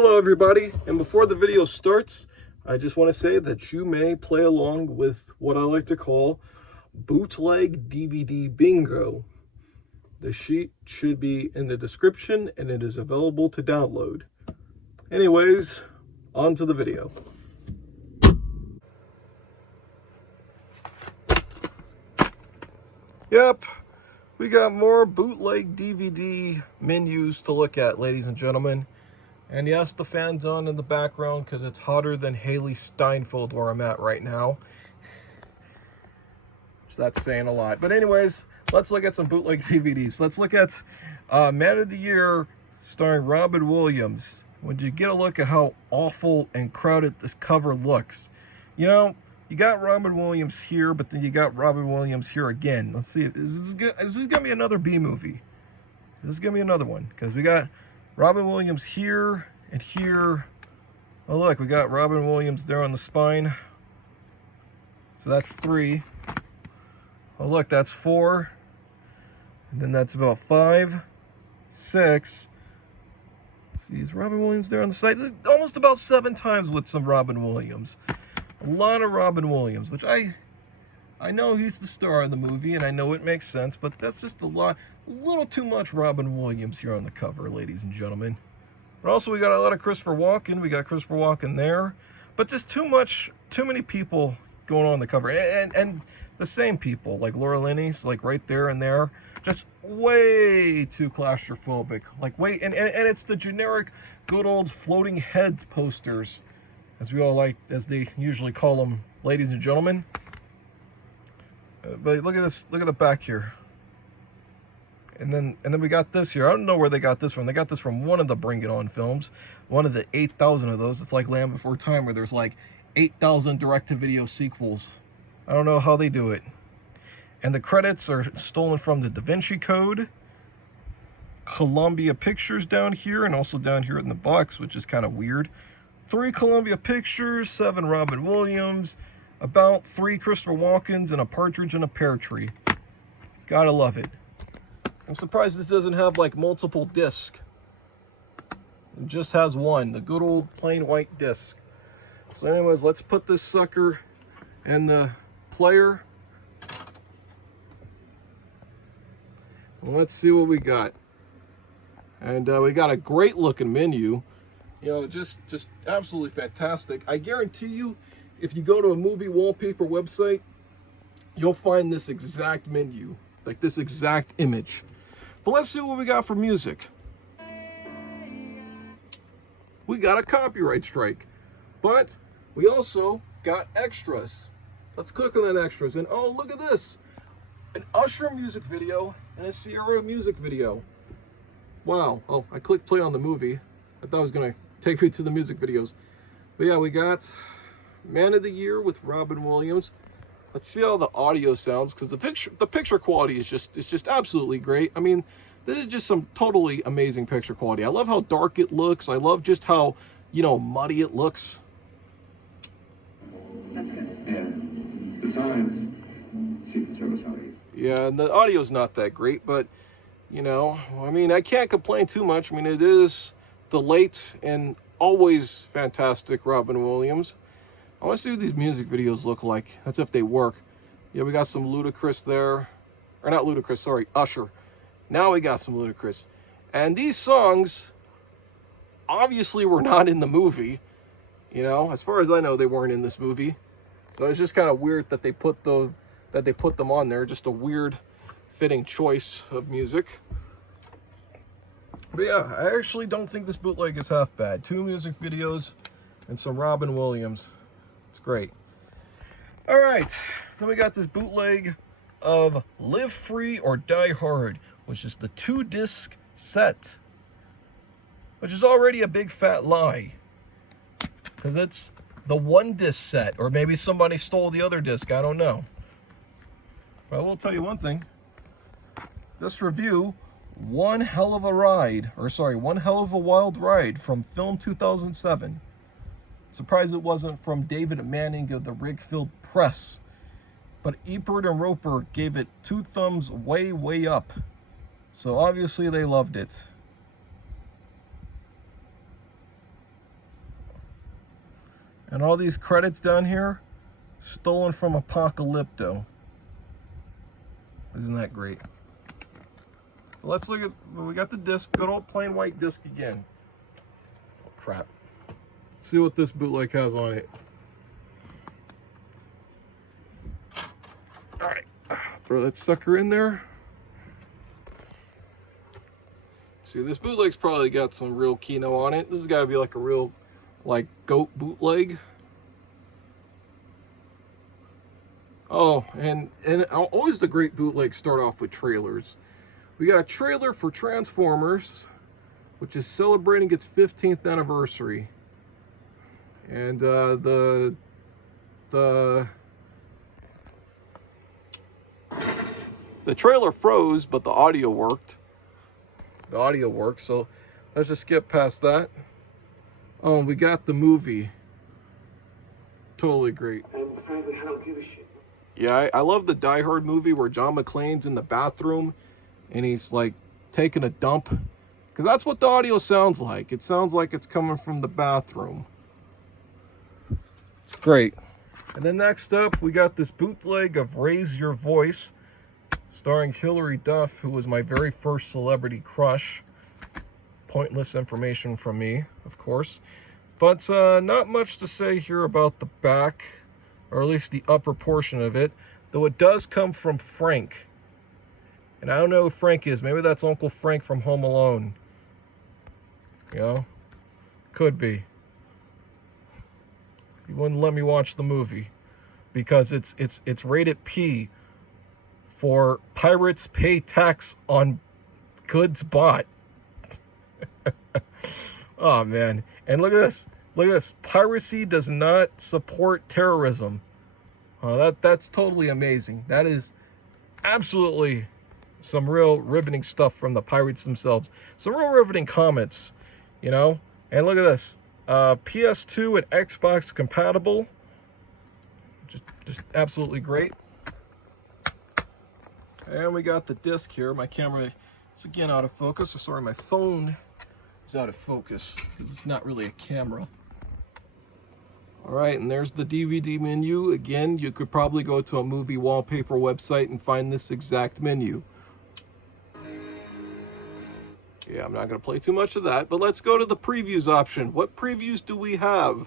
Hello everybody, and before the video starts, I just want to say that you may play along with what I like to call bootleg DVD bingo. The sheet should be in the description and it is available to download. Anyways, on to the video. Yep, we got more bootleg DVD menus to look at, ladies and gentlemen. And yes, the fan's on in the background because it's hotter than Haley Steinfeld where I'm at right now. So that's saying a lot. But anyways, let's look at some bootleg DVDs. Let's look at Man of the Year starring Robin Williams. Would you get a look at how awful and crowded this cover looks? You know, you got Robin Williams here, but then you got Robin Williams here again. Let's see, is this gonna be another B movie? This is gonna be another one because we got Robin Williams here and here. Oh look, we got Robin Williams there on the spine. So that's 3. Oh look, that's 4. And then that's about 5, 6. Let's see, is Robin Williams there on the side? Almost about 7 times with some Robin Williams. A lot of Robin Williams, which I know he's the star of the movie, and I know it makes sense, but that's just a little too much Robin Williams here on the cover, ladies and gentlemen. But also we got a lot of Christopher Walken. We got Christopher Walken there, but just too many people going on the cover, and the same people, like Laura Linney's, like right there and there, just way too claustrophobic. Like way, and it's the generic, good old floating heads posters, as we all like, as they usually call them, ladies and gentlemen. But look at this, look at the back here. And then we got this here. I don't know where they got this from. They got this from one of the Bring It On films, one of the 8,000 of those. It's like Land Before Time, where there's like 8,000 direct-to-video sequels. I don't know how they do it. And the credits are stolen from the Da Vinci Code, Columbia Pictures down here, and also down here in the box, which is kind of weird. 3 Columbia Pictures, 7 Robin Williams, about 3 Christopher Walkens, and a partridge in a pear tree. Gotta love it. I'm surprised this doesn't have like multiple discs. It just has one, the good old plain white disc. So anyways, let's put this sucker in the player. And let's see what we got. And we got a great looking menu. You know, just absolutely fantastic. I guarantee you, if you go to a movie wallpaper website, you'll find this exact menu, like this exact image. But let's see what we got for music. We got a copyright strike, but we also got extras. Let's click on that extras, and oh, look at this. An Usher music video and a Sierra music video. Wow. Oh, I clicked play on the movie. I thought it was gonna take me to the music videos. But yeah, we got Man of the Year with Robin Williams. Let's see how the audio sounds, because the picture quality is just absolutely great. I mean, this is just some totally amazing picture quality. I love how dark it looks. I love just how, you know, muddy it looks. That's good. Yeah. Besides, Secret Service audio. Yeah, and the audio's not that great, but you know, I mean, I can't complain too much. I mean, it is the late and always fantastic Robin Williams. I want to see what these music videos look like. That's if they work. Yeah, we got some Ludacris there. Or not Ludacris, sorry, Usher. Now we got some Ludacris. And these songs obviously were not in the movie. You know, as far as I know, they weren't in this movie. So it's just kind of weird that they put them on there. Just a weird fitting choice of music. But yeah, I actually don't think this bootleg is half bad. 2 music videos and some Robin Williams. It's great. All right, then we got this bootleg of Live Free or Die Hard, which is the 2-disc set, which is already a big fat lie, because it's the 1-disc set, or maybe somebody stole the other disc, I don't know. But I will tell you one thing. This review, one hell of a ride, or sorry, one hell of a wild ride from film 2007. Surprised it wasn't from David Manning of the Rig-Filled Press. But Ebert and Roper gave it 2 thumbs way, way up. So obviously they loved it. And all these credits down here, stolen from Apocalypto. Isn't that great? Let's look at, we got the disc, good old plain white disc again. Oh, crap. Let's see what this bootleg has on it. All right, throw that sucker in there. See, this bootleg's probably got some real Kino on it. This has got to be like a real, like, goat bootleg. Oh, and always the great bootlegs start off with trailers. We got a trailer for Transformers, which is celebrating its 15th anniversary. And the trailer froze, but the audio worked. The audio works, so let's just skip past that. Oh, we got the movie. Totally great. Frankly, I don't give a shit. Yeah, I love the Die Hard movie where John McClane's in the bathroom and he's like taking a dump. Because that's what the audio sounds like. It sounds like it's coming from the bathroom. It's great. And then next up, we got this bootleg of Raise Your Voice, starring Hilary Duff, who was my very first celebrity crush. Pointless information from me, of course. But not much to say here about the back, or at least the upper portion of it, though it does come from Frank. And I don't know who Frank is. Maybe that's Uncle Frank from Home Alone. You know? Could be. He wouldn't let me watch the movie because it's rated P for pirates pay tax on goods bought. Oh man. And look at this. Look at this. Piracy does not support terrorism. That's totally amazing. That is absolutely some real riveting stuff from the pirates themselves. Some real riveting comments, you know? And look at this. PS2 and Xbox compatible. Just absolutely great. And we got the disc here. My camera is again out of focus. Or sorry, my phone is out of focus because it's not really a camera. All right, and there's the DVD menu. Again, you could probably go to a movie wallpaper website and find this exact menu. Yeah, I'm not going to play too much of that, but let's go to the previews option. What previews do we have?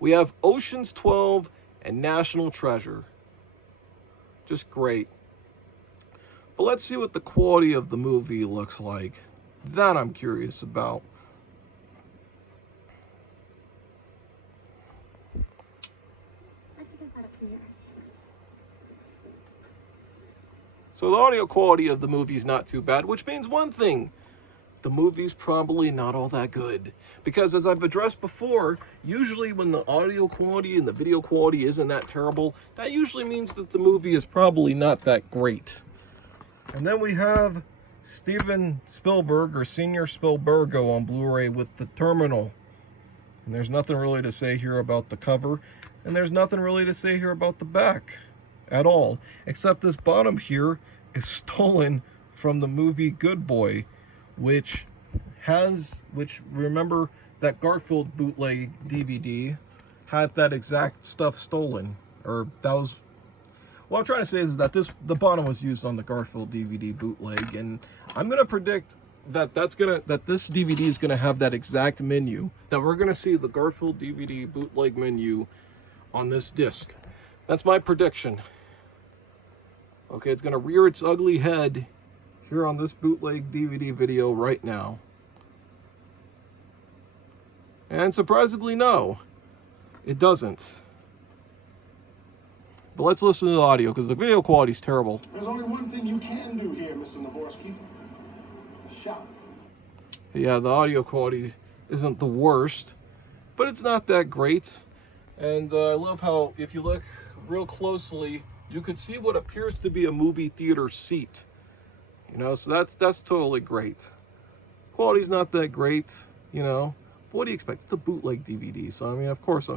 We have Ocean's 12 and National Treasure. Just great. But let's see what the quality of the movie looks like. That I'm curious about. So the audio quality of the movie is not too bad, which means one thing. The movie's probably not all that good. Because as I've addressed before, usually when the audio quality and the video quality isn't that terrible, that usually means that the movie is probably not that great. And then we have Steven Spielberg, or Senior Spielbergo, on Blu-ray with The Terminal. And there's nothing really to say here about the cover, and there's nothing really to say here about the back at all, except this bottom here is stolen from the movie Good Boy, which remember that Garfield bootleg DVD had that exact stuff stolen, or that was, what I'm trying to say is that the bottom was used on the Garfield DVD bootleg, and I'm gonna predict that this DVD is gonna have that exact menu, that we're gonna see the Garfield DVD bootleg menu on this disc. That's my prediction. Okay, it's gonna rear its ugly head here on this bootleg DVD video right now. And surprisingly, no, it doesn't. But let's listen to the audio, because the video quality is terrible. There's only one thing you can do here, Mr. Navorsky. Shout. Yeah, the audio quality isn't the worst, but it's not that great. And I love how, if you look real closely, you could see what appears to be a movie theater seat. You know, so that's totally great. Quality's not that great, you know. But what do you expect? It's a bootleg DVD, so I mean, of course,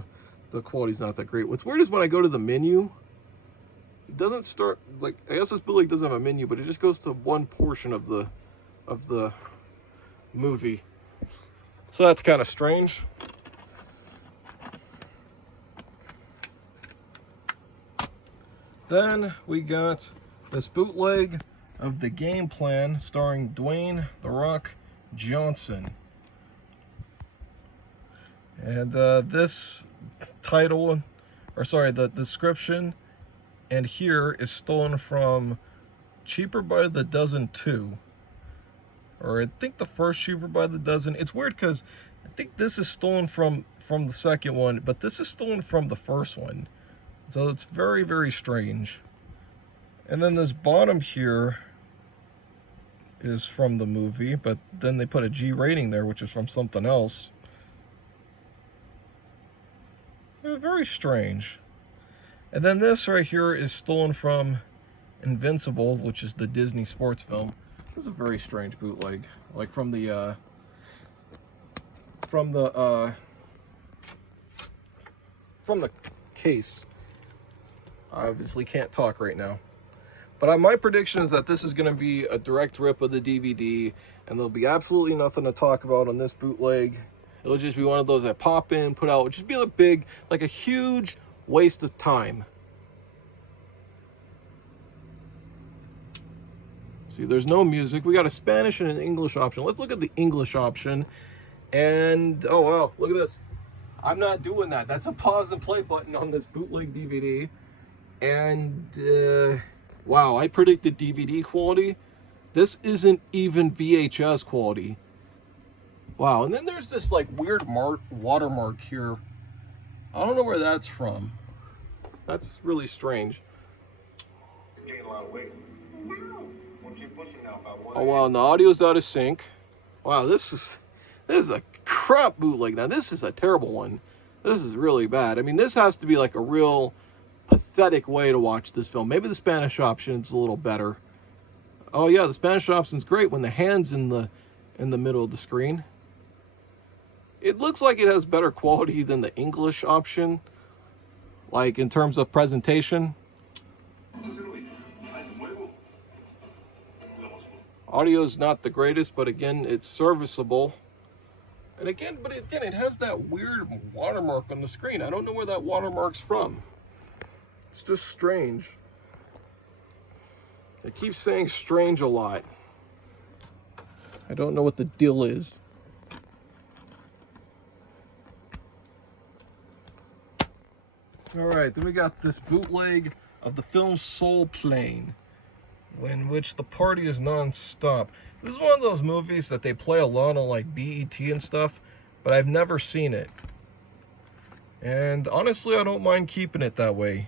the quality's not that great. What's weird is when I go to the menu, it doesn't start, like, I guess this bootleg doesn't have a menu, but it just goes to one portion of the movie. So that's kind of strange. Then we got this bootleg of The Game Plan starring Dwayne "The Rock" Johnson. And this title, or sorry, the description and here is stolen from Cheaper by the Dozen 2. Or I think the first Cheaper by the Dozen. It's weird because I think this is stolen from the second one, but this is stolen from the first one. So it's very, very strange. And then this bottom here is from the movie, but then they put a G rating there, which is from something else. Very strange. And then this right here is stolen from Invincible, which is the Disney sports film. This is a very strange bootleg, like from the case. I obviously can't talk right now, but my prediction is that this is going to be a direct rip of the DVD, and there'll be absolutely nothing to talk about on this bootleg. It'll just be one of those that pop in, put out. It'll just be a big, like a huge waste of time. See, there's no music. We got a Spanish and an English option. Let's look at the English option. And, oh wow, look at this. I'm not doing that. That's a pause and play button on this bootleg DVD. And, wow, I predicted DVD quality. This isn't even VHS quality. Wow, and then there's this like weird watermark here. I don't know where that's from. That's really strange. Gain a lot of weight. Once you're pushing now about one. Oh wow, and the audio's out of sync. Wow, this is a crap bootleg. Now this is a terrible one. This is really bad. I mean, this has to be like a real pathetic way to watch this film. Maybe the Spanish option's a little better. Oh yeah, the Spanish option's great when the hand's in the middle of the screen. It looks like it has better quality than the English option, like in terms of presentation. Audio's not the greatest, but again, it's serviceable. And again, it has that weird watermark on the screen. I don't know where that watermark's from. It's just strange. It keeps saying strange a lot. I don't know what the deal is. All right, then we got this bootleg of the film Soul Plane, in which the party is non-stop. This is one of those movies that they play a lot on like BET and stuff, but I've never seen it. And honestly, I don't mind keeping it that way.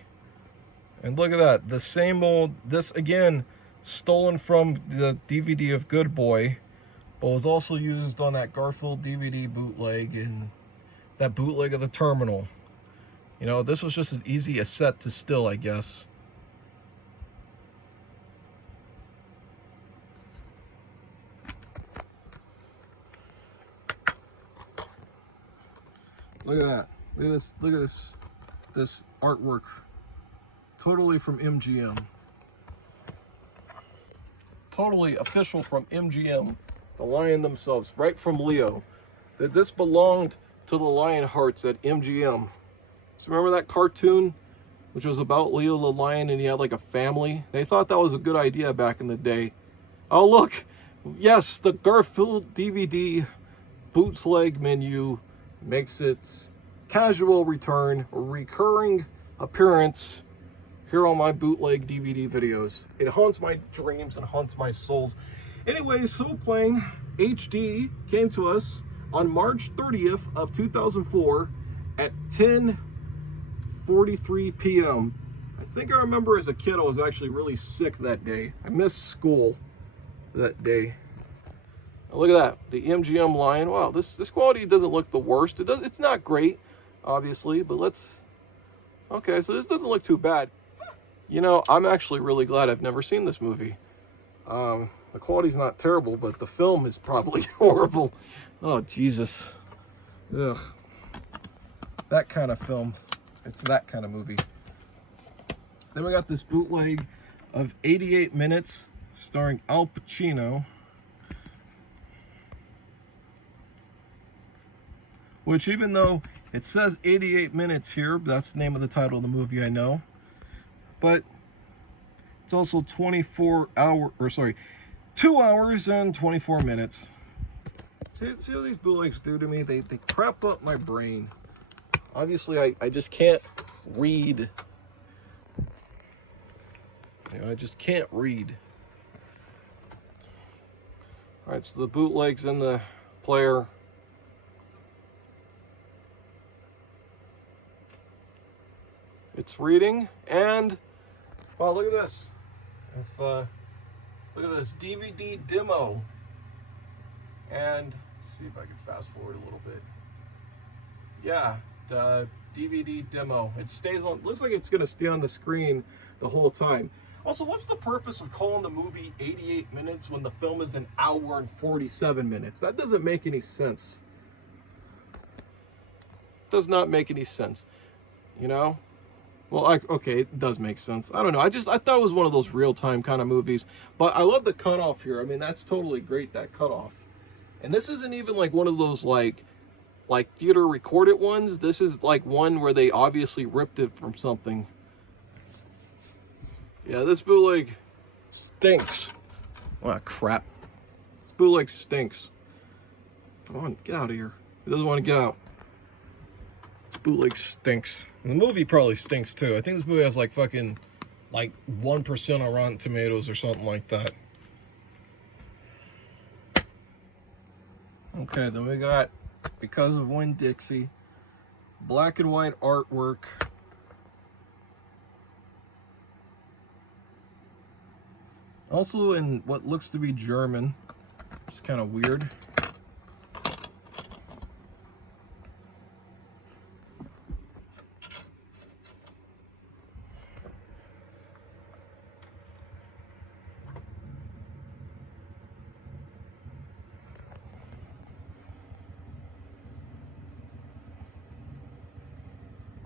And look at that, the same old, this again, stolen from the DVD of Good Boy, but was also used on that Garfield DVD bootleg and that bootleg of The Terminal. You know, this was just an easy set to steal, I guess. Look at that. Look at this. Look at this. This artwork. Totally from MGM. Totally official from MGM. The Lion themselves, right from Leo. That this belonged to the Lionhearts at MGM. So remember that cartoon, which was about Leo the Lion, and he had like a family? They thought that was a good idea back in the day. Oh look, yes, the Garfield DVD bootleg menu makes its casual return, or recurring appearance here on my bootleg DVD videos. It haunts my dreams and haunts my souls. Anyway, Soul Plane HD came to us on March 30th of 2004 at 10:43 p.m. I think I remember as a kid I was actually really sick that day. I missed school that day. Now look at that, the MGM Lion. Wow, this quality doesn't look the worst. It's not great, obviously, but let's. Okay, so this doesn't look too bad. You know, I'm actually really glad I've never seen this movie. The quality's not terrible, but the film is probably horrible. Oh Jesus, ugh. That kind of film. It's that kind of movie. Then we got this bootleg of 88 Minutes starring Al Pacino, which even though it says 88 minutes here, that's the name of the title of the movie, I know, but It's also 2 hours and 24 minutes. See what these bootlegs do to me? They crap up my brain. Obviously, I just can't read. You know, I just can't read. All right, so the bootleg's in the player. It's reading, and wow, look at this. Look at this DVD demo. And let's see if I can fast forward a little bit. Yeah, the DVD demo. It stays on. Looks like it's gonna stay on the screen the whole time. Also, what's the purpose of calling the movie 88 minutes when the film is an hour and 47 minutes? That doesn't make any sense. Does not make any sense. You know? Well, okay, it does make sense. I don't know. I thought it was one of those real-time kind of movies. But I love the cutoff here. I mean, that's totally great, that cutoff. And this isn't even like one of those like theater recorded ones. This is like one where they obviously ripped it from something. Yeah, this bootleg stinks. Oh, crap. This bootleg stinks. Come on, get out of here. He doesn't want to get out. Bootleg stinks. And the movie probably stinks too. I think this movie has like fucking like 1% on Rotten Tomatoes or something like that. Okay, then we got Because of Winn-Dixie, black and white artwork. Also in what looks to be German. It's kind of weird.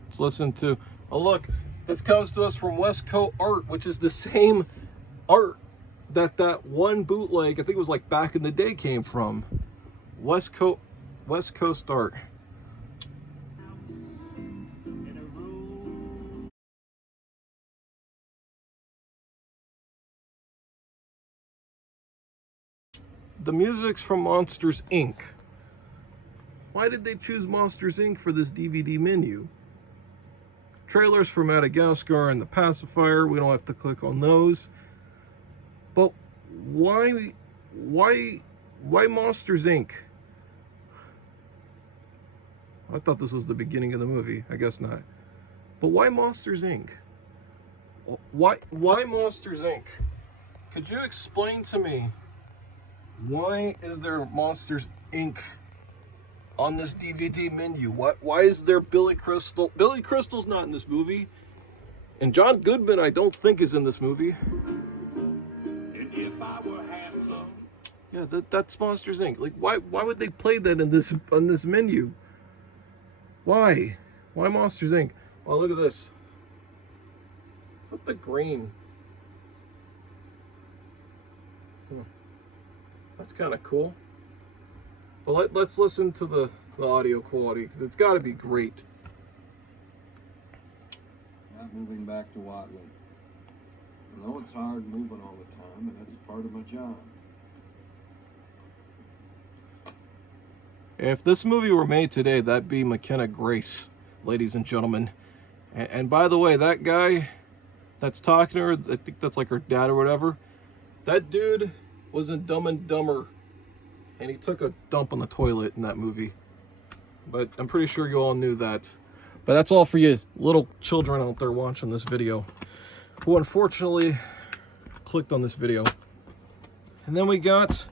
Let's listen to, oh look, this comes to us from West Coast Art, which is the same art that one bootleg, I think it was like back in the day, came from. West Coast Art. The music's from Monsters, Inc. Why did they choose Monsters, Inc. for this DVD menu? Trailers for Madagascar and The Pacifier, we don't have to click on those. But why Monsters, Inc.? I thought this was the beginning of the movie. I guess not. But why Monsters, Inc.? Why Monsters, Inc.? Could you explain to me why is there Monsters, Inc. on this DVD menu? Why is there Billy Crystal? Billy Crystal's not in this movie. And John Goodman, I don't think, is in this movie. And if I were handsome. Yeah, that's Monsters, Inc. Like, why would they play that on this menu? Why? Why Monsters, Inc.? Oh, look at this. What's the green? That's kind of cool. But let's listen to the audio quality, because it's got to be great. Not moving back to Watley. I know it's hard moving all the time, and that's part of my job. If this movie were made today, that'd be McKenna Grace, ladies and gentlemen. And by the way, that guy that's talking to her, I think that's like her dad or whatever, that dude was in Dumb and Dumber, and he took a dump on the toilet in that movie. But I'm pretty sure you all knew that. But that's all for you little children out there watching this video, who unfortunately clicked on this video. And then we got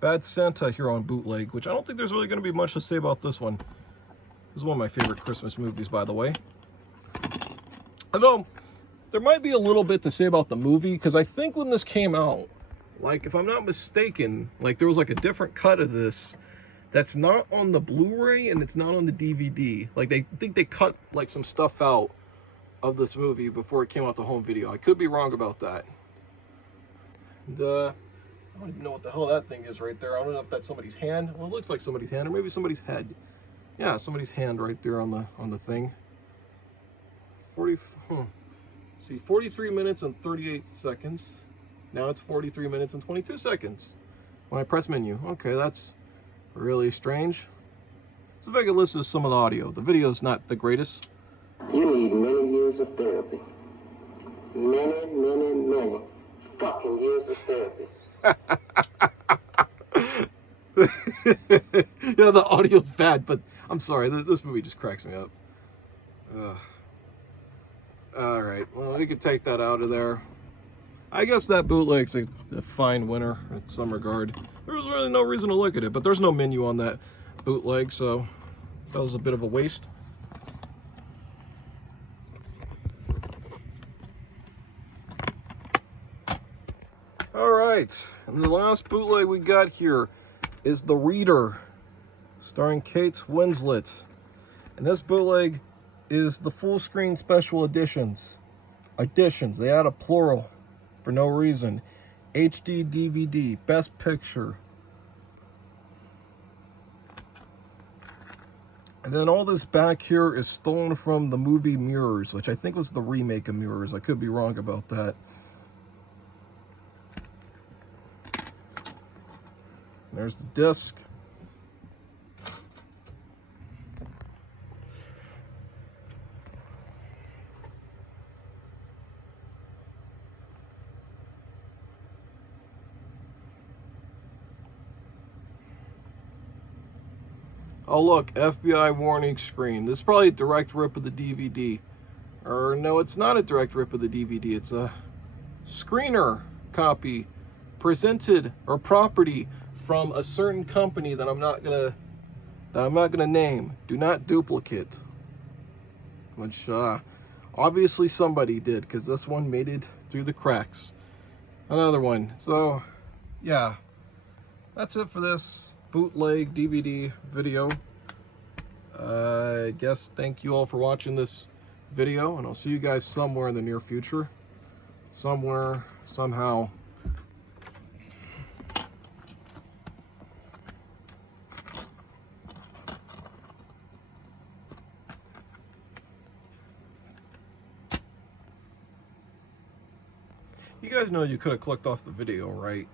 Bad Santa here on Bootleg, which I don't think there's really going to be much to say about this one. This is one of my favorite Christmas movies, by the way. Although, there might be a little bit to say about the movie, because I think when this came out, like, if I'm not mistaken, like, there was like a different cut of this that's not on the Blu-ray and it's not on the DVD. Like, I think they cut like some stuff out of this movie before it came out to home video. I could be wrong about that. And, I don't even know what the hell that thing is right there. I don't know if that's somebody's hand. Well, it looks like somebody's hand, or maybe somebody's head. Yeah, somebody's hand right there on the thing. See, 43 minutes and 38 seconds. Now it's 43 minutes and 22 seconds when I press menu. Okay, that's really strange. So if I could listen to some of the audio. The video's not the greatest. You need many years of therapy. Many fucking years of therapy. Yeah, the audio's bad, but I'm sorry, this movie just cracks me up. All right, well, we could take that out of there. I guess that bootleg's a fine winner in some regard. There was really no reason to look at it, but there's no menu on that bootleg, so that was a bit of a waste. All right, and the last bootleg we got here is The Reader, starring Kate Winslet. And this bootleg is the full screen special editions. They add a plural for no reason. HD DVD, Best Picture. And then all this back here is stolen from the movie Mirrors, which I think was the remake of Mirrors. I could be wrong about that. There's the disc. Oh look, FBI warning screen. This is probably a direct rip of the DVD. Or no, it's not a direct rip of the DVD. It's a screener copy presented or property from a certain company that I'm not gonna name. Do not duplicate. Which obviously somebody did, because this one made it through the cracks. Another one. So yeah, that's it for this bootleg DVD video. I guess thank you all for watching this video, and I'll see you guys somewhere in the near future. Somewhere, somehow. You guys know you could have clicked off the video, right?